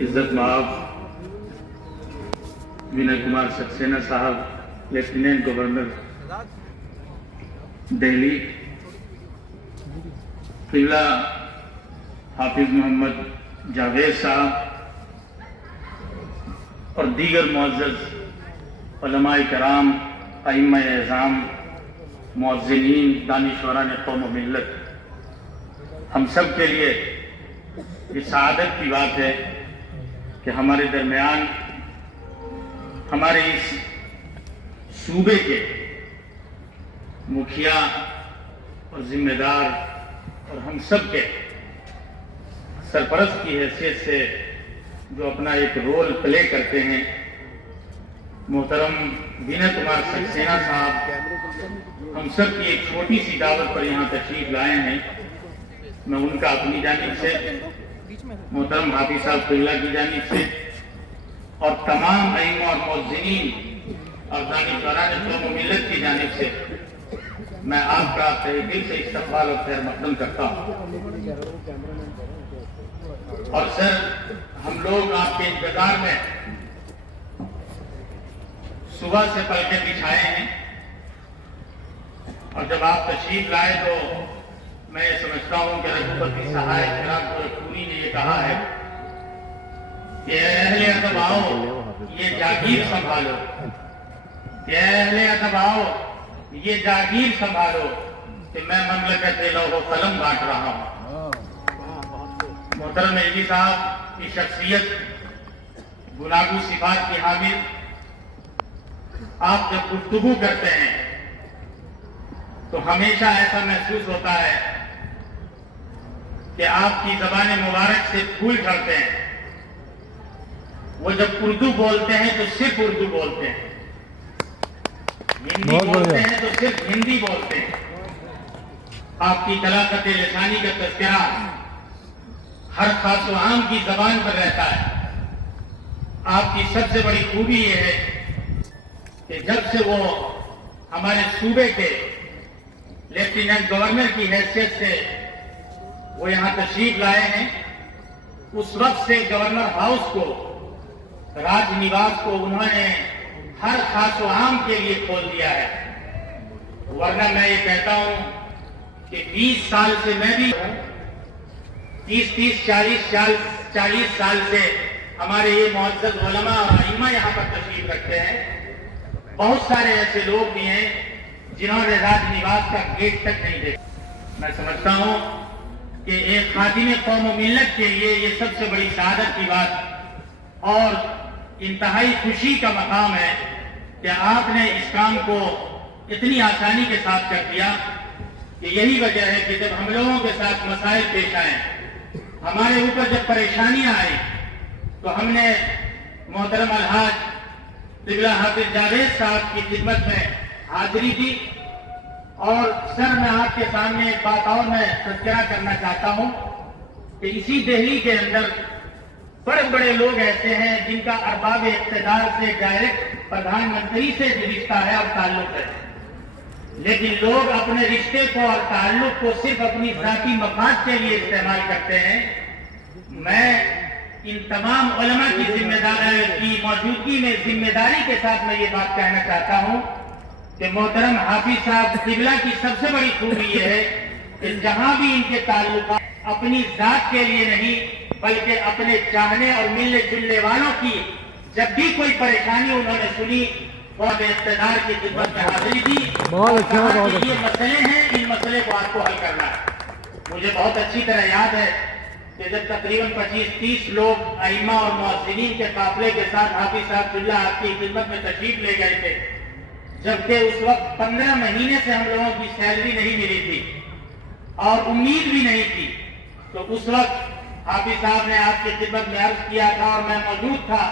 عزت مآب وینر کمار سکسینہ صاحب، لیفٹیننٹ گورنر دہلی، قبلہ حافظ محمد جاوید صاحب اور دیگر معزز علماء کرام، ائمہ اعظام، مؤذنین، دانشوران قوم و ملت، ہم سب کے لیے یہ سعادت کی بات ہے کہ ہمارے درمیان ہمارے اس صوبے کے مکھیا اور ذمہ دار اور ہم سب کے سرپرست کی حیثیت سے جو اپنا ایک رول پلے کرتے ہیں، محترم وینر کمار سکسینہ صاحب ہم سب کی ایک چھوٹی سی دعوت پر یہاں تشریف لائے ہیں، میں ان کا اپنی جانب سے، محترم حافظ صاحب قبلہ کی جانب سے اور تمام ائمہ اور مؤذنین اور دانشوران قوم و ملت کی جانب سے میں آپ کا تہہ دل سے استقبال اور خیر مقدم کرتا ہوں۔ اور سر، ہم لوگ آپ کے انتظار میں صبح سے پلکیں بچھائے ہیں، اور جب آپ تشریف لائے تو میں یہ سمجھتا ہوں کہ رگھوپتی سہائے فراق پوری نے یہ کہا ہے کہ اے اہل ادب آؤ یہ جاگیر سنبھالو، کہ اے اہل ادب آؤ یہ جاگیر سنبھالو کہ میں مملکت لوح و قلم بانٹ رہا ہوں۔ محترم مہدی صاحب کی شخصیت گناگو صفات کی حامل، آپ جب گفتگو کرتے ہیں تو ہمیشہ ایسا محسوس ہوتا ہے کہ آپ کی زبان مبارک سے پھول جھڑتے ہیں۔ وہ جب اردو بولتے ہیں تو صرف اردو بولتے ہیں، ہندی بولتے ہیں تو صرف ہندی بولتے ہیں۔ آپ کی طلاقت لسانی کا تذکرہ ہر خاص و عام کی زبان پر رہتا ہے۔ آپ کی سب سے بڑی خوبی یہ ہے کہ جب سے وہ ہمارے صوبے کے لیفٹیننٹ گورنر کی حیثیت سے وہ یہاں تشریف لائے ہیں، اس وقت سے گورنر ہاؤس کو، راج نواس کو انہوں نے ہر خاص و عام کے لیے کھول دیا ہے۔ ورنہ میں یہ کہتا ہوں کہ 20 سال سے میں بھی ہوں، 40 سال سے ہمارے یہ معزز علماء اور ائمہ یہاں پر تشریف رکھتے ہیں۔ بہت سارے ایسے لوگ بھی ہیں جنہوں نے راج نواس کا گیٹ تک نہیں دیکھا۔ میں سمجھتا ہوں کہ ایک خادم قوم و ملت کے لیے یہ سب سے بڑی سعادت کی بات اور انتہائی خوشی کا مقام ہے کہ آپ نے اس کام کو اتنی آسانی کے ساتھ کر دیا، کہ یہی وجہ ہے کہ جب ہم لوگوں کے ساتھ مسائل پیش آئے، ہمارے اوپر جب پریشانیاں آئیں، تو ہم نے محترم الحاج قبلہ حافظ جاوید صاحب کی خدمت میں حاضری دی۔ اور سر، میں آپ کے سامنے ایک بات اور میں تذکرہ کرنا چاہتا ہوں کہ اسی دہلی کے اندر بڑے بڑے لوگ ایسے ہیں جن کا ارباب اقتدار سے ڈائریکٹ پردھان منتری سے رشتہ ہے اور تعلق ہے، لیکن لوگ اپنے رشتے کو اور تعلق کو صرف اپنی ذاتی مفاد کے لیے استعمال کرتے ہیں۔ میں ان تمام علماء کی ذمہ داری کی موجودگی میں ذمہ داری کے ساتھ میں یہ بات کہنا چاہتا ہوں کہ محترم حافظ صاحب قبلہ کی سب سے بڑی خوبی یہ ہے کہ جہاں بھی ان کے تعلقات اپنی ذات کے لیے نہیں بلکہ اپنے چاہنے اور ملنے جلنے والوں کی جب بھی کوئی پریشانی انہوں نے سنی، اور اقتدار کی خدمت میں حاضری دی، یہ مسئلے ہیں، ان مسئلے کو آپ کو حل کرنا ہے۔ مجھے بہت اچھی طرح یاد ہے کہ جب تقریباً 25-30 لوگ ائمہ اور مؤذنین کے قافلے کے ساتھ حافظ صاحب قبلہ آپ کی خدمت میں تشریف لے گئے تھے، جبکہ اس وقت 15 مہینے سے ہم لوگوں کی سیلری نہیں ملی تھی اور امید بھی نہیں تھی، تو اس وقت حافظ صاحب نے آپ کی خدمت میں عرض کیا تھا اور میں موجود تھا،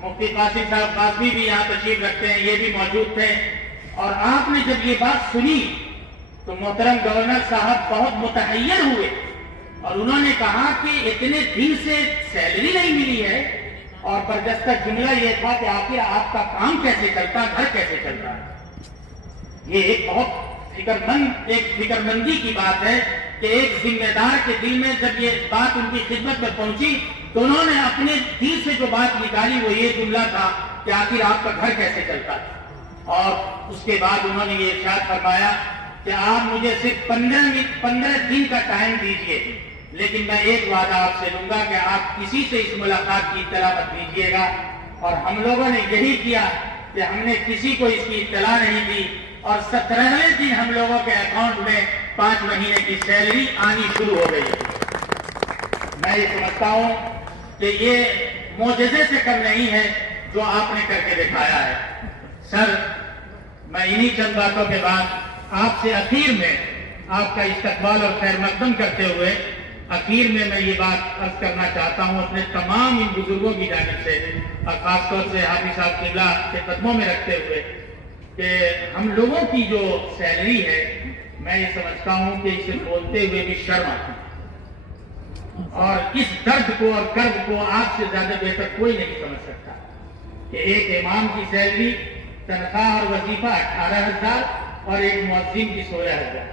مفتی قاسم صاحب قاسمی بھی یہاں تشریف رکھتے ہیں، یہ بھی موجود تھے، اور آپ نے جب یہ بات سنی تو محترم گورنر صاحب بہت متحیر ہوئے اور انہوں نے کہا کہ اتنے دن سے سیلری نہیں ملی ہے، اور برجستہ جملہ یہ تھا کہ آخر آپ کا کام کیسے چلتا، گھر کیسے چلتا ہے۔ یہ ایک بہت ایک فکرمندی کی بات ہے کہ ایک ذمہ دار کے دل میں جب یہ بات ان کی خدمت میں پہنچی تو انہوں نے اپنے دل سے جو بات نکالی وہ یہ جملہ تھا کہ آخر آپ کا گھر کیسے چلتا ہے، اور اس کے بعد انہوں نے یہ ارشاد فرمایا کہ آپ مجھے صرف 15 دن کا ٹائم دیجئے، لیکن میں ایک وعدہ آپ سے لوں گا کہ آپ کسی سے اس ملاقات کی اطلاع مت دیجیے گا۔ اور ہم لوگوں نے یہی کیا کہ ہم نے کسی کو اس کی اطلاع نہیں دی، اور 17ویں دن ہم لوگوں کے اکاؤنٹ میں 5 مہینے کی سیلری آنی شروع ہو گئی۔ میں یہ سمجھتا ہوں کہ یہ معجزے سے کم نہیں ہے جو آپ نے کر کے دکھایا ہے۔ سر، میں انہی چند باتوں کے بعد آپ سے اخیر میں آپ کا استقبال اور خیر مقدم کرتے ہوئے اخیر میں یہ بات عرض کرنا چاہتا ہوں اپنے تمام ان بزرگوں کی جانب سے، اور خاص طور سے حافظ صاحب قبلہ کے قدموں میں رکھتے ہوئے، کہ ہم لوگوں کی جو سیلری ہے میں یہ سمجھتا ہوں کہ اسے بولتے ہوئے بھی شرم آتی ہے، اور اس درد کو اور کرب کو آپ سے زیادہ بہتر کوئی نہیں سمجھ سکتا کہ ایک امام کی سیلری، تنخواہ اور وظیفہ 18,000 اور ایک مؤذن کی 16,000۔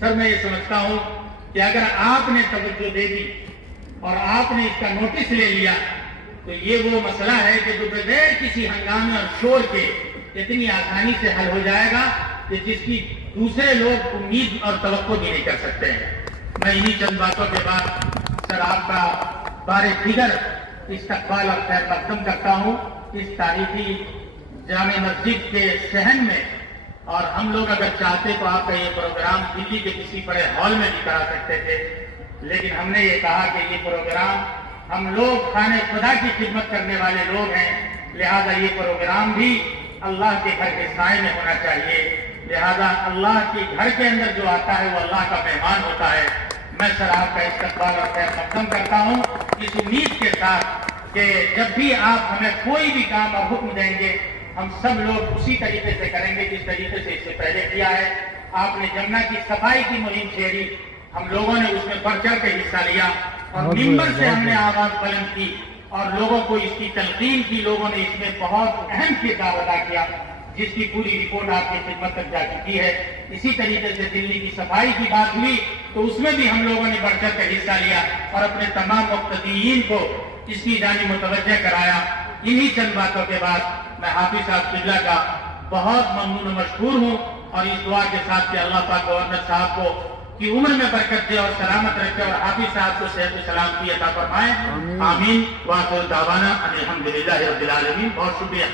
سر، میں یہ سمجھتا ہوں کہ اگر آپ نے توجہ دے دی اور آپ نے اس کا نوٹس لے لیا تو یہ وہ مسئلہ ہے کہ جو بغیر کسی ہنگامے اور شور کے اتنی آسانی سے حل ہو جائے گا کہ جس کی دوسرے لوگ امید اور توقع بھی نہیں کر سکتے ہیں۔ میں انہی چند باتوں کے بعد سر آپ کا بار دیگر استقبال اور خیر مقدم کرتا ہوں اس تاریخی جامع مسجد کے صحن میں، اور ہم لوگ اگر چاہتے تو آپ کا یہ پروگرام دلی کے کسی بڑے ہال میں بھی کرا سکتے تھے، لیکن ہم نے یہ کہا کہ یہ پروگرام، ہم لوگ خانہ خدا کی خدمت کرنے والے لوگ ہیں، لہذا یہ پروگرام بھی اللہ کے گھر کے سائے میں ہونا چاہیے، لہذا اللہ کے گھر کے اندر جو آتا ہے وہ اللہ کا مہمان ہوتا ہے۔ میں سر آپ کا استقبال اور خیر مقدم کرتا ہوں اس امید کے ساتھ کہ جب بھی آپ ہمیں کوئی بھی کام اور حکم دیں گے ہم سب لوگ اسی طریقے سے کریں گے جس طریقے سے اس سے پہلے کیا ہے۔ آپ نے جمنا کی صفائی کی مہم چھیڑی، ہم لوگوں نے اس میں بڑھ چڑھ کے حصہ لیا، اور ممبر سے ہم نے آواز بلند کی اور لوگوں کو اس کی تلقین کی، لوگوں نے اس میں بہت اہم کردار ادا کیا، جس کی پوری رپورٹ آپ کی خدمت تک جا چکی ہے۔ اسی طریقے سے دلی کی صفائی کی بات ہوئی تو اس میں بھی ہم لوگوں نے بڑھ چڑھ کر حصہ لیا اور اپنے تمام مقتدیین کو اس کی جانب متوجہ کرایا۔ انہی چند باتوں کے بعد میں حافظ صاحب قبلہ کا بہت ممنون و مشکور ہوں، اور اس دعا کے ساتھ کہ اللہ پاک گورنر صاحب کو کی عمر میں برکت دے اور سلامت رکھے، اور حافظ صاحب کو صحت و سلامتی عطا فرمائے۔ آمین۔ وآخر دعوانا ان الحمدللہ رب العالمین۔ بہت شکریہ۔